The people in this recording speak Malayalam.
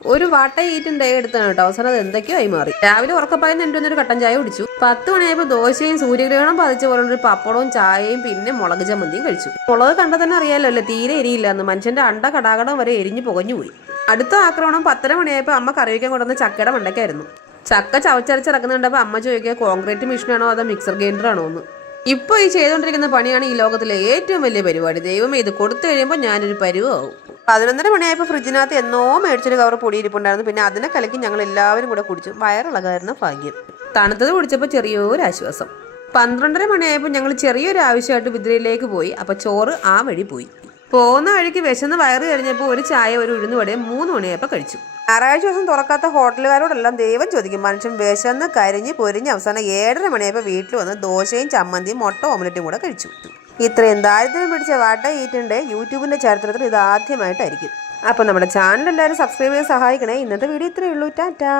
ഒരു വാട്ട ഈറ്റും ഡേ എടുത്താണ് കേട്ടോ. അവസാനം അത് എന്തൊക്കെയോ ആയി മാറി. രാവിലെ ഉറക്കപ്പായെന്ന് എൻ്റെ ഒരു കട്ടൻ ചായ കുടിച്ചു. 10 മണിയായപ്പോൾ ദോശയും സൂര്യഗ്രഹണം ബാധിച്ച പോലെ ഒരു പപ്പടവും ചായയും പിന്നെ മുളക് ചമ്മന്തിയും കഴിച്ചു. മുളക് കണ്ടാൽ തന്നെ അറിയാലോ അല്ലേ, തീരെ എരിയില്ല എന്ന്. മനുഷ്യന്റെ അണ്ട കടാകടം വരെ എരിഞ്ഞു പുകഞ്ഞു പോയി. അടുത്ത ആക്രമണം 10:30 മണിയായപ്പോൾ അമ്മ കറി വയ്ക്കാൻ കൊണ്ടുവന്ന ചക്കയുടെ മണ്ടയ്ക്കായിരുന്നു. ചക്ക ചവച്ചരച്ചിറക്കുന്നുണ്ടപ്പോൾ അമ്മ ചോദിക്കുക കോൺക്രീറ്റ് മെഷീനാണോ അതോ മിക്സർ ഗ്രൈൻഡറാണോ എന്ന്. ഇപ്പോൾ ഈ ചെയ്തുകൊണ്ടിരിക്കുന്ന പണിയാണ് ഈ ലോകത്തിലെ ഏറ്റവും വലിയ പരിപാടി. ദൈവമേ, ഇത് കൊടുത്തു കഴിയുമ്പോൾ ഞാനൊരു പരുവാകും. 11:30 മണിയായപ്പോൾ ഫ്രിഡ്ജിനകത്ത് എന്നോ മേടിച്ചൊരു കവർ പൊടിയിരിപ്പുണ്ടായിരുന്നു. പിന്നെ അതിനെ കലക്കി ഞങ്ങൾ എല്ലാവരും കൂടെ കുടിച്ചു. വയറിളകായിരുന്നു ഭാഗ്യം. തണുത്തത് കുടിച്ചപ്പോൾ ചെറിയൊരു ആശ്വാസം. 12:30 മണിയായപ്പോൾ ഞങ്ങൾ ചെറിയൊരു ആവശ്യമായിട്ട് വിദ്രയിലേക്ക് പോയി. അപ്പോൾ ചോറ് ആ വഴി പോയി. പോകുന്ന വഴിക്ക് വിശന്ന് വയറ് കഴിഞ്ഞപ്പോൾ ഒരു ചായ ഒരു ഉഴുന്നുവടയും 3 മണിയായപ്പോൾ കഴിച്ചു. ഞായറാഴ്ച ദിവസം തുറക്കാത്ത ഹോട്ടലുകാരോടെല്ലാം ദൈവം ചോദിക്കും. മനുഷ്യൻ വിശന്ന് കരിഞ്ഞ് പൊരിഞ്ഞ് അവസാനം 7:30 മണിയായപ്പോൾ വീട്ടിൽ വന്ന് ദോശയും ചമ്മന്തിയും മുട്ട ഓംലെറ്റും കൂടെ കഴിച്ചു. ഇത്രയും ദാരിദ്ര്യം പിടിച്ച വാട്ട ഈറ്റുണ്ട് യൂട്യൂബിൻ്റെ ചരിത്രത്തിൽ ഇത് ആദ്യമായിട്ടായിരിക്കും. അപ്പോൾ നമ്മുടെ ചാനൽ എല്ലാവരും സബ്സ്ക്രൈബ് ചെയ്യാൻ സഹായിക്കണേ. ഇന്നത്തെ വീഡിയോ ഇത്രയേ ഉള്ളൂ. ടാറ്റാ.